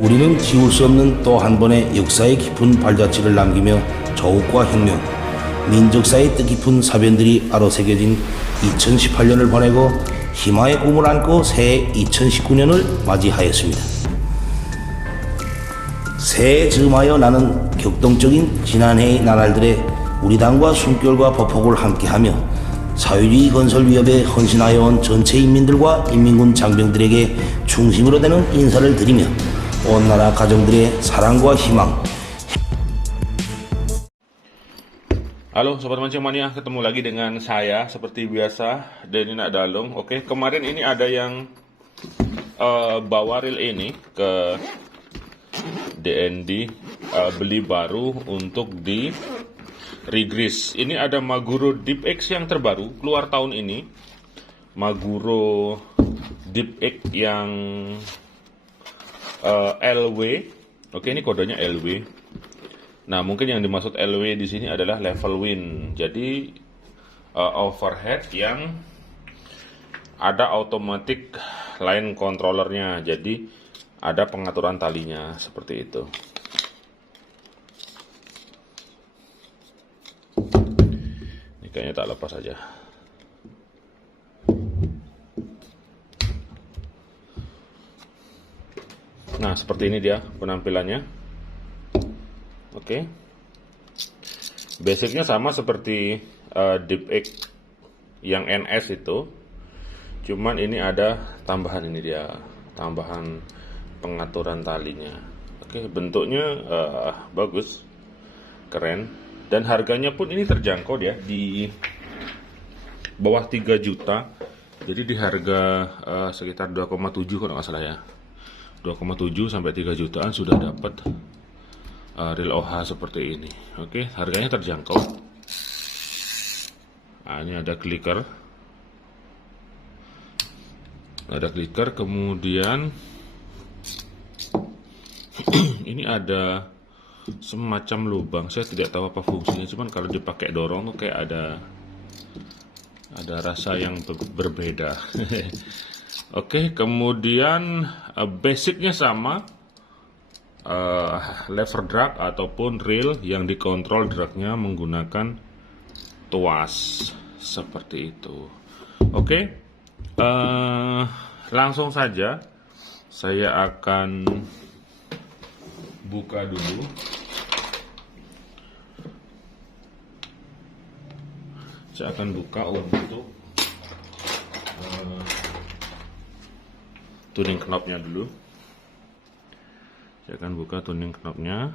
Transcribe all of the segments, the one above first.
우리는 지울 수 없는 또 한 번의 역사의 깊은 발자취를 남기며 조국과 혁명, 민족사의 뜻깊은 사변들이 아로새겨진 2018년을 보내고 희망의 꿈을 안고 새해 2019년을 맞이하였습니다. 새해 즈음하여 나는 격동적인 지난해의 나날들의 우리 당과 숨결과 보폭을 함께하며 사회주의 건설 위협에 헌신하여 온 전체 인민들과 인민군 장병들에게 중심으로 되는 인사를 드리며 온 나라 가정들의 사랑과 희망. Halo Sobat Mancing Mania, ketemu lagi dengan saya seperti biasa, Denny Nakdalung. Oke, kemarin ini ada yang bawa reel ini ke DND, beli baru untuk di regrease. Ini ada Maguro Deep X yang terbaru, keluar tahun ini. Maguro Deep X yang LW. Oke, ini kodenya LW. Nah, mungkin yang dimaksud LW di sini adalah level win. Jadi overhead yang ada automatic line controllernya. Jadi ada pengaturan talinya seperti itu. Ini kayaknya tak lepas saja. Nah, seperti ini dia penampilannya. Oke. Basicnya sama seperti Deep X yang NS itu. Cuman ini ada tambahan, ini dia. Tambahan pengaturan talinya. Oke, bentuknya bagus. Keren. Dan harganya pun ini terjangkau ya, di bawah 3 juta. Jadi di harga sekitar 2,7 kalau nggak salah ya. 2,7 sampai 3 jutaan sudah dapat reel OH seperti ini. Oke, harganya terjangkau. Nah, ini ada clicker. Ada clicker, kemudian ini ada semacam lubang. Saya tidak tahu apa fungsinya, cuman kalau dipakai dorong tuh kayak ada rasa yang berbeda. Oke, kemudian basicnya sama, lever drag ataupun reel yang dikontrol dragnya menggunakan tuas seperti itu. Oke, langsung saja saya akan buka dulu. Saya akan buka untuk tuning knobnya dulu. Saya akan buka tuning knobnya.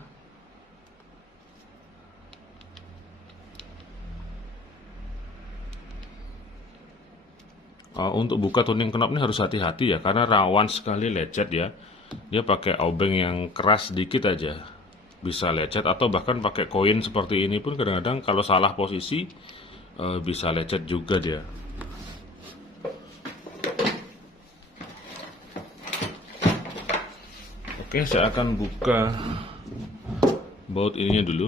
Untuk buka tuning knobnya harus hati-hati ya, karena rawan sekali lecet ya. Dia pakai obeng yang keras sedikit aja bisa lecet, atau bahkan pakai koin seperti ini pun kadang-kadang kalau salah posisi bisa lecet juga dia. Oke, saya akan buka baut ininya dulu,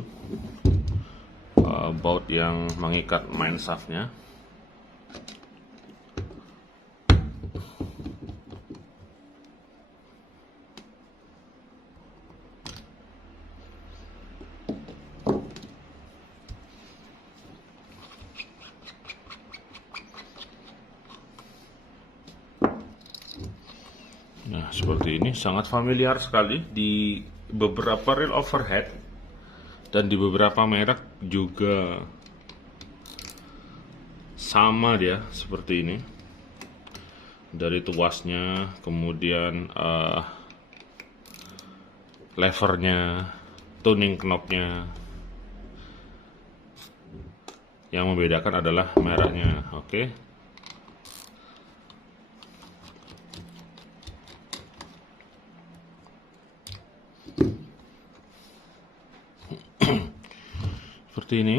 baut yang mengikat main shaftnya. Nah, seperti ini, sangat familiar sekali di beberapa reel overhead dan di beberapa merek juga sama dia seperti ini. Dari tuasnya, kemudian levernya, tuning knobnya. Yang membedakan adalah mereknya. Oke. Seperti ini.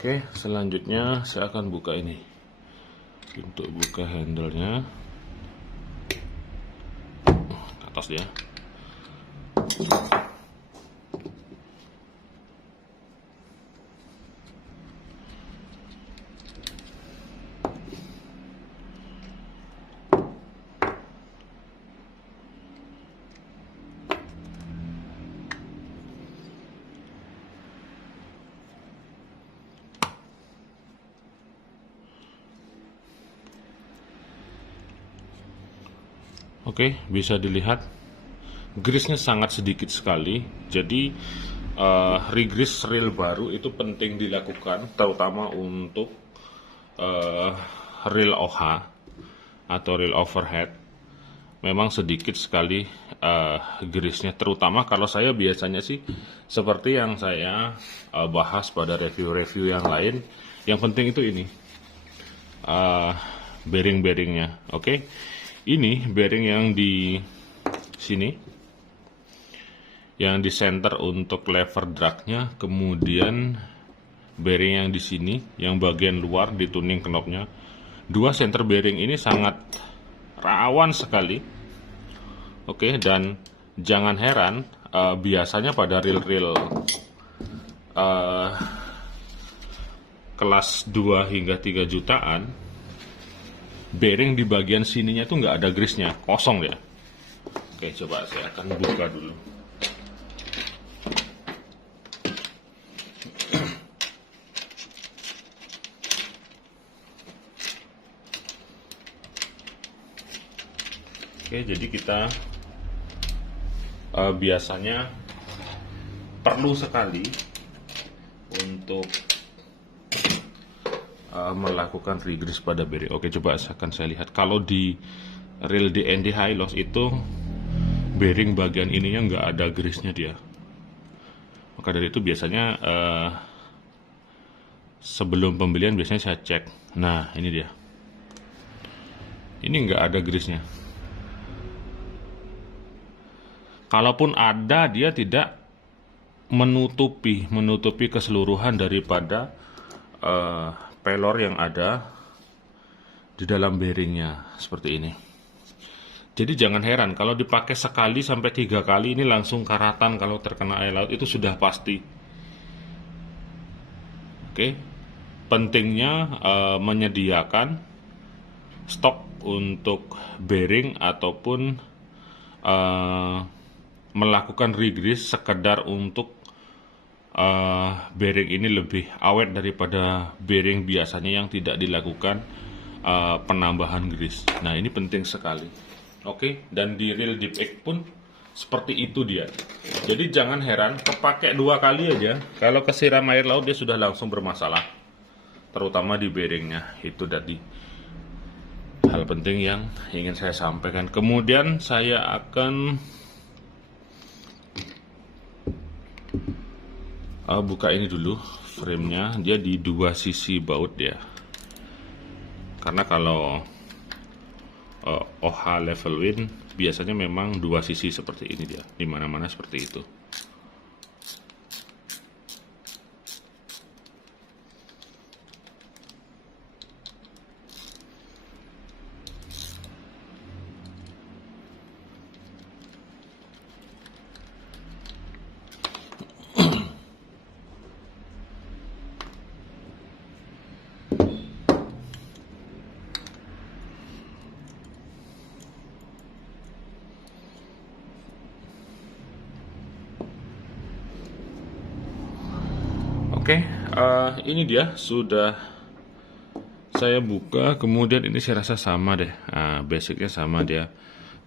Oke, selanjutnya saya akan buka ini. Untuk buka handle-nya ke atas ya. Oke, bisa dilihat grease-nya sangat sedikit sekali. Jadi regrease reel baru itu penting dilakukan, terutama untuk reel OH atau reel overhead. Memang sedikit sekali grease-nya, terutama kalau saya biasanya sih seperti yang saya bahas pada review-review yang lain. Yang penting itu ini bearing-bearingnya. Oke. Ini bearing yang di sini, yang di center untuk lever dragnya, kemudian bearing yang di sini, yang bagian luar di tuning knobnya. Dua center bearing ini sangat rawan sekali. Oke, dan jangan heran biasanya pada reel-reel kelas 2 hingga 3 jutaan, bearing di bagian sininya tuh nggak ada grease-nya, kosong ya. Oke, coba saya akan buka dulu. Oke, jadi kita biasanya perlu sekali untuk melakukan regrease pada bearing. Oke, coba akan saya lihat. Kalau di reel DND high loss itu bearing bagian ininya nggak ada grease-nya dia. Maka dari itu biasanya sebelum pembelian biasanya saya cek. Nah, ini dia. Ini nggak ada grease-nya. Kalaupun ada, dia tidak menutupi keseluruhan daripada pelor yang ada di dalam bearingnya seperti ini. Jadi jangan heran kalau dipakai sekali sampai 3 kali ini langsung karatan kalau terkena air laut, itu sudah pasti. Oke, pentingnya menyediakan stok untuk bearing ataupun melakukan regrease sekedar untuk bearing ini lebih awet daripada bearing biasanya yang tidak dilakukan penambahan grease. Nah, ini penting sekali. Oke, dan di reel deep egg pun seperti itu dia. Jadi jangan heran kepake 2 kali aja, kalau kesiram air laut dia sudah langsung bermasalah, terutama di bearingnya. Itu tadi hal penting yang ingin saya sampaikan. Kemudian saya akan buka ini dulu framenya. Dia di 2 sisi baut ya, karena kalau OH level win biasanya memang 2 sisi seperti ini dia, dimana-mana seperti itu. Oke, ini dia sudah saya buka. Kemudian ini saya rasa sama deh. Nah, basicnya sama dia,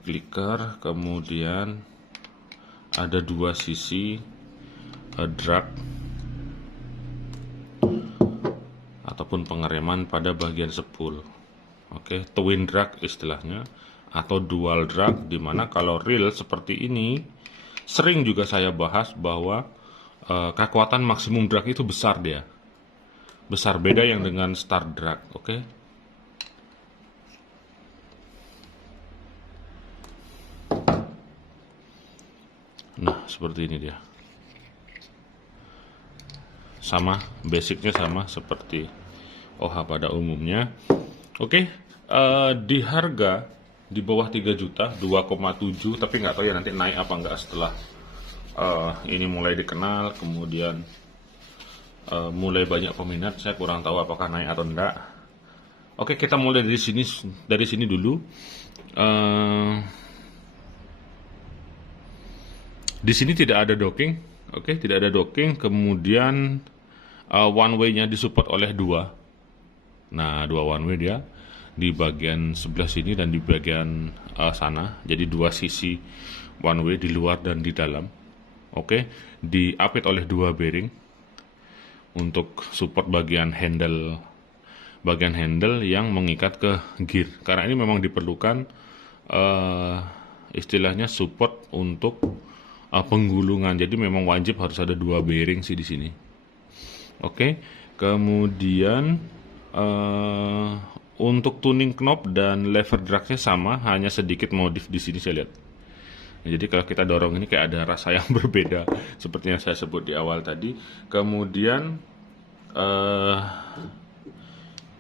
clicker, kemudian ada 2 sisi drag ataupun pengereman pada bagian spool. Oke, twin drag istilahnya atau dual drag, dimana kalau reel seperti ini sering juga saya bahas bahwa kekuatan maksimum drag itu besar dia. Besar, beda yang dengan start drag, oke? Nah, seperti ini dia. sama, basicnya sama seperti OH pada umumnya. Oke, di harga di bawah 3 juta, 2,7, tapi nggak tahu ya nanti naik apa nggak setelah ini mulai dikenal, kemudian mulai banyak peminat. Saya kurang tahu apakah naik atau enggak. Oke, kita mulai dari sini dulu. Di sini tidak ada docking, oke, tidak ada docking. Kemudian one way-nya disupport oleh dua. Nah, dua one way dia di bagian sebelah sini dan di bagian sana. Jadi dua sisi one way di luar dan di dalam. Oke, diapit oleh dua bearing untuk support bagian handle yang mengikat ke gear. Karena ini memang diperlukan istilahnya support untuk penggulungan. Jadi memang wajib harus ada dua bearing sih di sini. Oke, kemudian untuk tuning knob dan lever dragnya sama, hanya sedikit modif di sini saya lihat. Jadi kalau kita dorong ini kayak ada rasa yang berbeda seperti yang saya sebut di awal tadi. Kemudian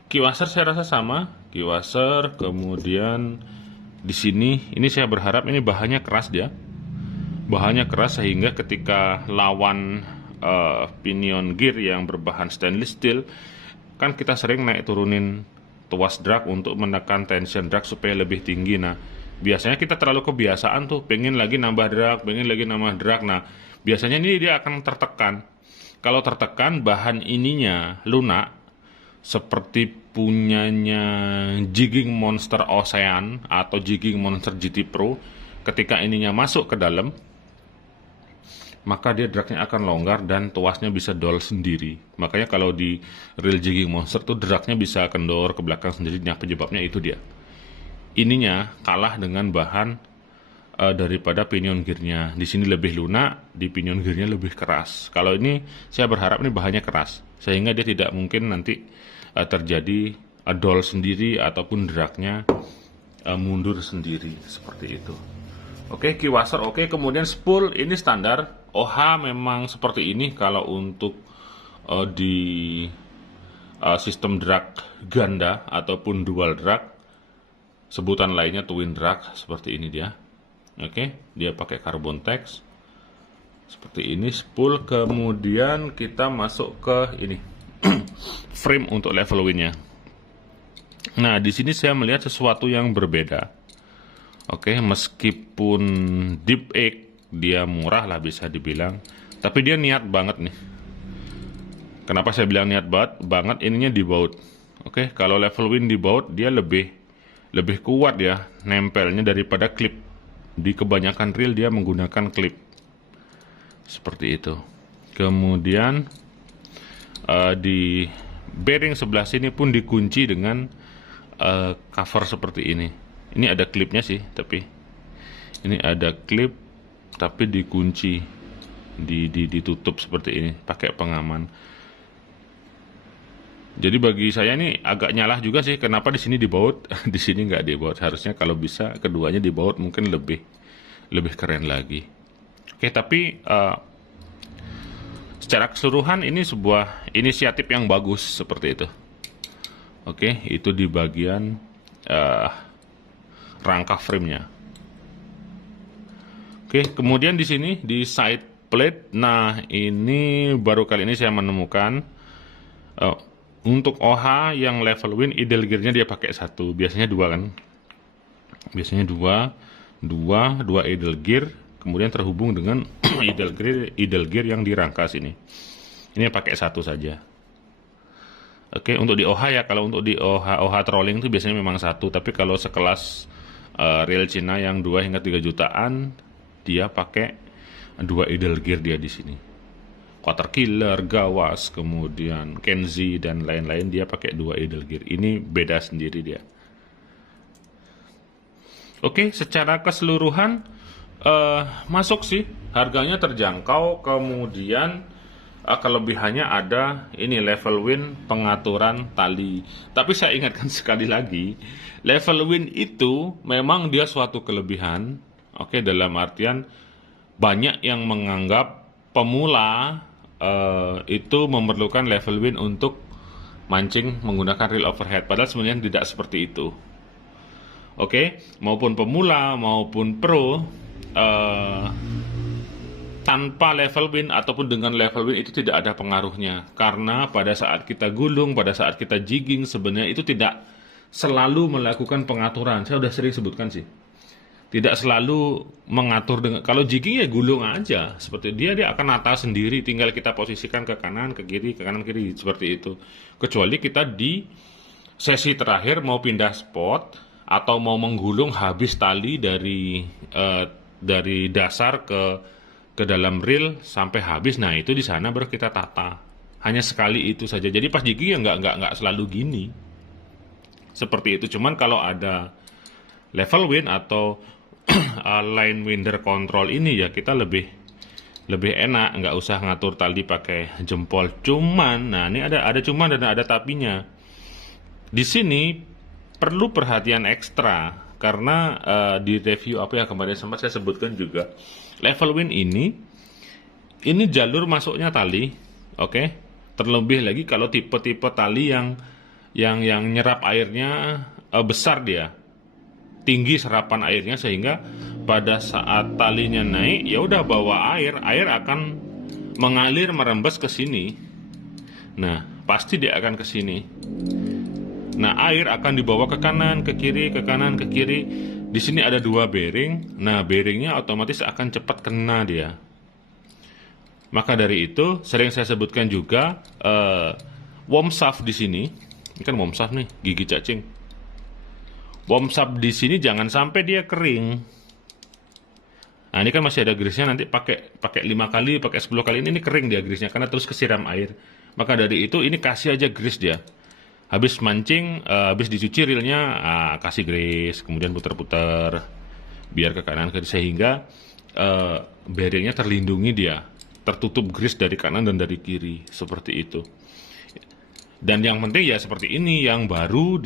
key-washer saya rasa sama, key-washer. Kemudian di sini ini saya berharap ini bahannya keras dia. Bahannya keras sehingga ketika lawan pinion gear yang berbahan stainless steel, kan kita sering naik turunin tuas drag untuk menekan tension drag supaya lebih tinggi. Nah, biasanya kita terlalu kebiasaan tuh pengen lagi nambah drag. Nah, biasanya ini dia akan tertekan. Kalau tertekan, bahan ininya lunak seperti punyanya Jigging Monster Ocean atau Jigging Monster GT Pro. Ketika ininya masuk ke dalam, maka dia dragnya akan longgar dan tuasnya bisa dol sendiri. Makanya kalau di real Jigging Monster tuh dragnya bisa kendor ke belakang sendiri. Nah, penyebabnya itu dia. Ininya kalah dengan bahan daripada pinion gearnya. Di sini lebih lunak, di pinion gearnya lebih keras. Kalau ini saya berharap ini bahannya keras sehingga dia tidak mungkin nanti terjadi dol sendiri ataupun dragnya mundur sendiri seperti itu. Oke, key-washer oke. Kemudian spool ini standar. OH memang seperti ini kalau untuk di sistem drag ganda ataupun dual drag. Sebutan lainnya twin drag, seperti ini dia. Oke, dia pakai carbon tex. Seperti ini spool. Kemudian kita masuk ke ini. Frame untuk level wheel-nya. Nah, di sini saya melihat sesuatu yang berbeda. Oke, meskipun deep egg dia murah lah bisa dibilang, tapi dia niat banget nih. Kenapa saya bilang niat banget? Ininya di baut. Oke, kalau level wheel di baut dia lebih kuat ya nempelnya daripada clip. Di kebanyakan reel dia menggunakan clip. Seperti itu. Kemudian di bearing sebelah sini pun dikunci dengan cover seperti ini. Ini ada klipnya sih, tapi ini ada klip tapi dikunci, ditutup seperti ini pakai pengaman. Jadi bagi saya ini agak nyalah juga sih, kenapa di sini dibaut, di sini nggak dibaut. Harusnya kalau bisa keduanya dibaut mungkin lebih keren lagi. Oke, tapi secara keseluruhan ini sebuah inisiatif yang bagus seperti itu. Oke, itu di bagian rangka frame-nya. Oke, kemudian di sini di side plate. Nah, ini baru kali ini saya menemukan untuk OH yang level win idle gear-nya dia pakai satu. Biasanya dua kan? Biasanya dua idle gear, kemudian terhubung dengan idle gear yang di rangka sini. Ini pakai satu saja. Oke, untuk di OH ya, kalau untuk di OH trolling itu biasanya memang satu, tapi kalau sekelas reel Cina yang 2 hingga 3 jutaan, dia pakai dua idle gear dia di sini. Quarter Killer, Gawas, kemudian Kenzi dan lain-lain dia pakai dua idle gear. Ini beda sendiri dia. Oke, secara keseluruhan masuk sih, harganya terjangkau. Kemudian kelebihannya ada ini level win pengaturan tali. Tapi saya ingatkan sekali lagi, level win itu memang dia suatu kelebihan. Oke, dalam artian banyak yang menganggap pemula itu memerlukan level wind untuk mancing menggunakan reel overhead, padahal sebenarnya tidak seperti itu. Oke, maupun pemula maupun pro, tanpa level wind ataupun dengan level wind itu tidak ada pengaruhnya, karena pada saat kita gulung, pada saat kita jigging, sebenarnya itu tidak selalu melakukan pengaturan. Saya udah sering sebutkan sih, tidak selalu mengatur dengan, kalau jigging ya gulung aja, seperti dia akan nata sendiri, tinggal kita posisikan ke kanan, ke kiri, ke kanan, kiri, seperti itu. Kecuali kita di sesi terakhir mau pindah spot atau mau menggulung habis tali dari dasar ke dalam reel sampai habis, nah itu di sana baru kita tata. Hanya sekali itu saja. Jadi pas jigging ya nggak selalu gini. Seperti itu. Cuman kalau ada level wind atau line winder control ini ya kita lebih enak, nggak usah ngatur tali pakai jempol. Cuman, nah ini ada cuman dan ada tapinya. Di sini perlu perhatian ekstra karena di review apa yang kemarin sempat saya sebutkan juga, level wind ini jalur masuknya tali, oke? Terlebih lagi kalau tipe-tipe tali yang nyerap airnya besar, dia tinggi serapan airnya, sehingga pada saat talinya naik ya udah bawa air akan mengalir merembes ke sini. Nah, pasti dia akan ke sini. Nah, air akan dibawa ke kanan, ke kiri, ke kanan, ke kiri. Di sini ada 2 bearing. Nah, bearingnya otomatis akan cepat kena dia. Maka dari itu sering saya sebutkan juga worm shaft di sini. Ini kan worm shaft nih, gigi cacing. Worm shaft di sini jangan sampai dia kering. Nah, ini kan masih ada grease-nya, nanti pakai 5 kali, pakai 10 kali ini kering dia grease-nya karena terus kesiram air. Maka dari itu ini kasih aja grease dia. Habis mancing, habis dicuci reelnya, kasih grease, kemudian putar-putar biar ke kanan ke sehingga bearingnya terlindungi dia, tertutup grease dari kanan dan dari kiri, seperti itu. Dan yang penting ya seperti ini, yang baru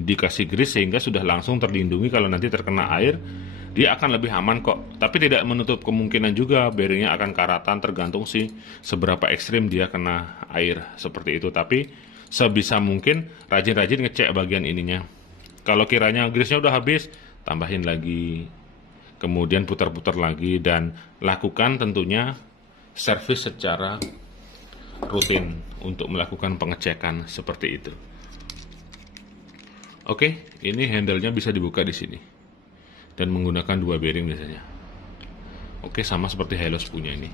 dikasih grease sehingga sudah langsung terlindungi, kalau nanti terkena air dia akan lebih aman kok. Tapi tidak menutup kemungkinan juga bearingnya akan karatan, tergantung sih seberapa ekstrim dia kena air, seperti itu. Tapi sebisa mungkin rajin-rajin ngecek bagian ininya. Kalau kiranya grease-nya udah habis, tambahin lagi, kemudian putar-putar lagi, dan lakukan tentunya servis secara rutin untuk melakukan pengecekan seperti itu. Oke, ini handle-nya bisa dibuka di sini dan menggunakan 2 bearing biasanya. Oke, sama seperti Helos punya ini.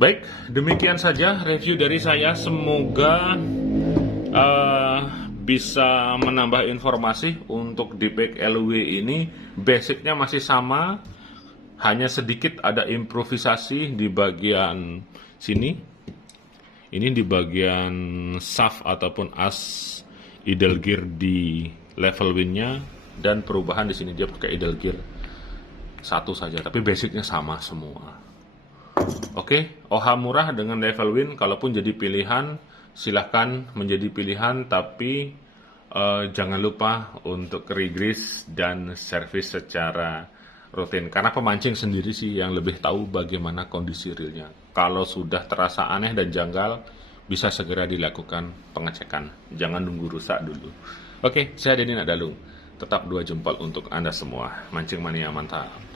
Baik, demikian saja review dari saya. Semoga bisa menambah informasi untuk Deep Egg LW ini. Basicnya masih sama, hanya sedikit ada improvisasi di bagian sini. Ini di bagian shaft ataupun as idle gear di level windnya, dan perubahan di sini dia pakai idle gear 1 saja, tapi basicnya sama semua. Oke, OH murah dengan level wind, kalaupun jadi pilihan silahkan menjadi pilihan, tapi jangan lupa untuk re-grease dan servis secara rutin, karena pemancing sendiri sih yang lebih tahu bagaimana kondisi reelnya. Kalau sudah terasa aneh dan janggal, bisa segera dilakukan pengecekan, jangan nunggu rusak dulu. Oke, saya Denny Nadalung, tetap 2 jempol untuk Anda semua. Mancing mania mantap.